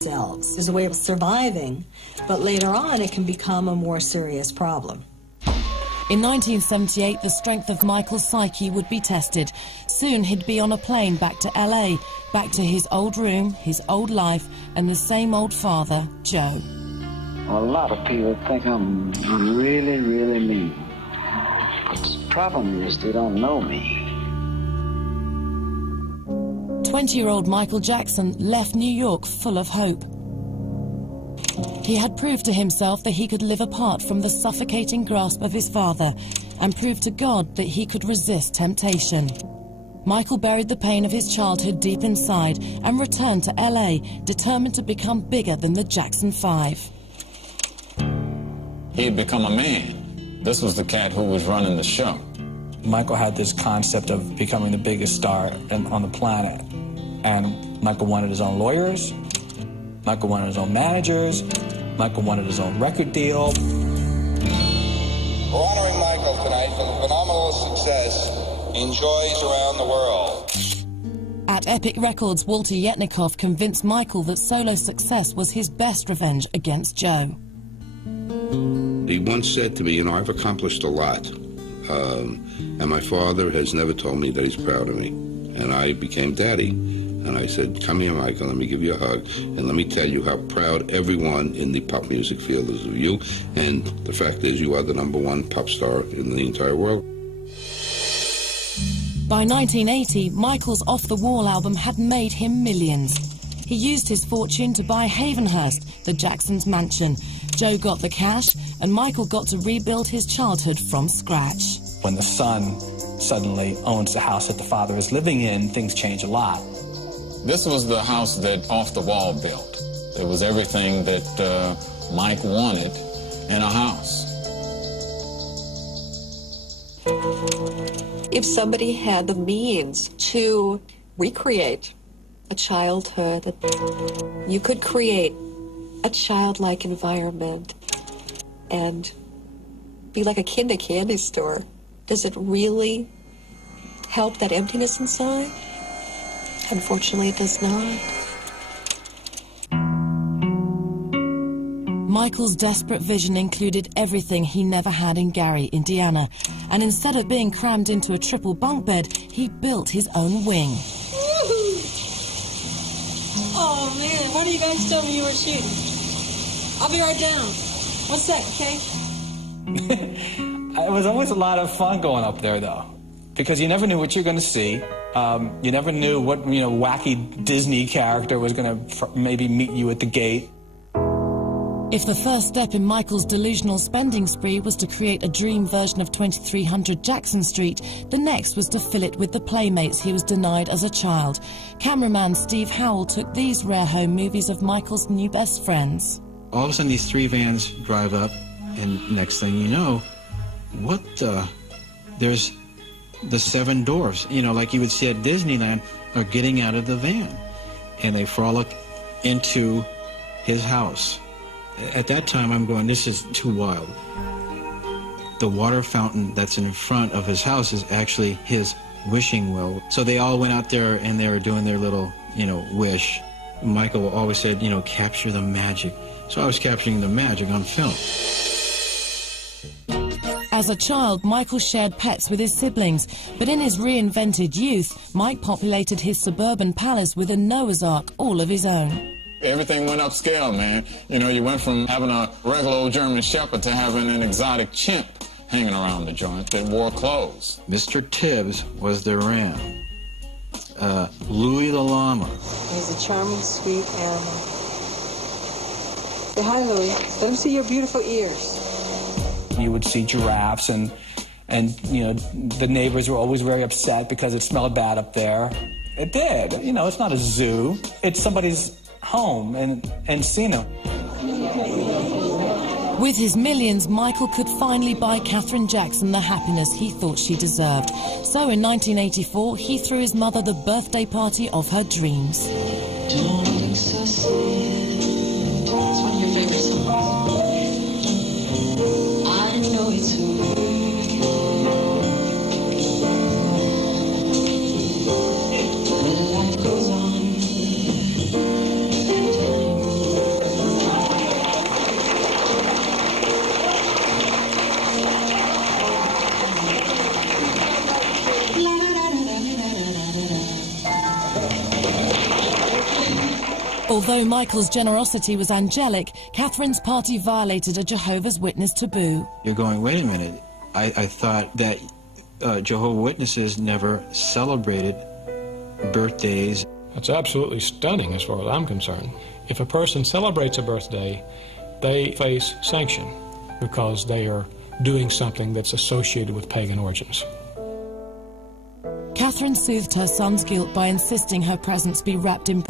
themselves as a way of surviving, but later on it can become a more serious problem. In 1978, the strength of Michael's psyche would be tested. Soon he'd be on a plane back to LA, back to his old room, his old life, and the same old father, Joe. Well, a lot of people think I'm really, really mean. But the problem is they don't know me. 20-year-old Michael Jackson left New York full of hope. He had proved to himself that he could live apart from the suffocating grasp of his father and proved to God that he could resist temptation. Michael buried the pain of his childhood deep inside and returned to LA, determined to become bigger than the Jackson 5. He had become a man. This was the cat who was running the show. Michael had this concept of becoming the biggest star on the planet. And Michael wanted his own lawyers. Michael wanted his own managers. Michael wanted his own record deal. We're honoring Michael tonight for the phenomenal success he enjoys around the world. At Epic Records, Walter Yetnikoff convinced Michael that solo success was his best revenge against Joe. He once said to me, you know, I've accomplished a lot. And my father has never told me that he's proud of me. And I became daddy. And I said, come here, Michael, let me give you a hug. And let me tell you how proud everyone in the pop music field is of you. And the fact is, you are the #1 pop star in the entire world. By 1980, Michael's Off the Wall album had made him millions. He used his fortune to buy Havenhurst, the Jacksons' mansion. Joe got the cash, and Michael got to rebuild his childhood from scratch. When the son suddenly owns the house that the father is living in, things change a lot. This was the house that Off the Wall built. It was everything that Mike wanted in a house. If somebody had the means to recreate a childhood, you could create a childlike environment and be like a kid in a candy store. Does it really help that emptiness inside? Unfortunately, it does not. Michael's desperate vision included everything he never had in Gary, Indiana. And instead of being crammed into a triple bunk bed, he built his own wing. Oh man, what are you guys telling me you were shooting? I'll be right down. 1 sec, okay? It was always a lot of fun going up there, though, because you never knew what you're going to see. You never knew what, wacky Disney character was going to maybe meet you at the gate. If the first step in Michael's delusional spending spree was to create a dream version of 2300 Jackson Street, the next was to fill it with the playmates he was denied as a child. Cameraman Steve Howell took these rare home movies of Michael's new best friends. All of a sudden, these 3 vans drive up, and next thing you know, there's the 7 dwarfs, like you would see at Disneyland, are getting out of the van. And they frolic into his house. At that time, I'm going, this is too wild. The water fountain that's in front of his house is actually his wishing well. So they all went out there and they were doing their little, wish. Michael always said, capture the magic. So I was capturing the magic on film. As a child, Michael shared pets with his siblings, but in his reinvented youth, Mike populated his suburban palace with a Noah's Ark all of his own. Everything went upscale, man. You went from having a regular old German Shepherd to having an exotic chimp hanging around the joint that wore clothes. Mr. Tibbs was the ram. Louis the llama. He's a charming, sweet animal. Say hi, Louis. Let him see your beautiful ears. You would see giraffes, and the neighbors were always very upset because it smelled bad up there. It did. It's not a zoo. It's somebody's home and encino. With his millions, Michael could finally buy Katherine Jackson the happiness he thought she deserved. So in 1984, he threw his mother the birthday party of her dreams. Don't look so sad. It's one of your favorite songs. I know it's hard. But life goes on. Although Michael's generosity was angelic, Catherine's party violated a Jehovah's Witness taboo. You're going, wait a minute, I thought that Jehovah's Witnesses never celebrated birthdays. That's absolutely stunning as far as I'm concerned. If a person celebrates a birthday, they face sanction because they are doing something that's associated with pagan origins. Catherine soothed her son's guilt by insisting her presence be wrapped in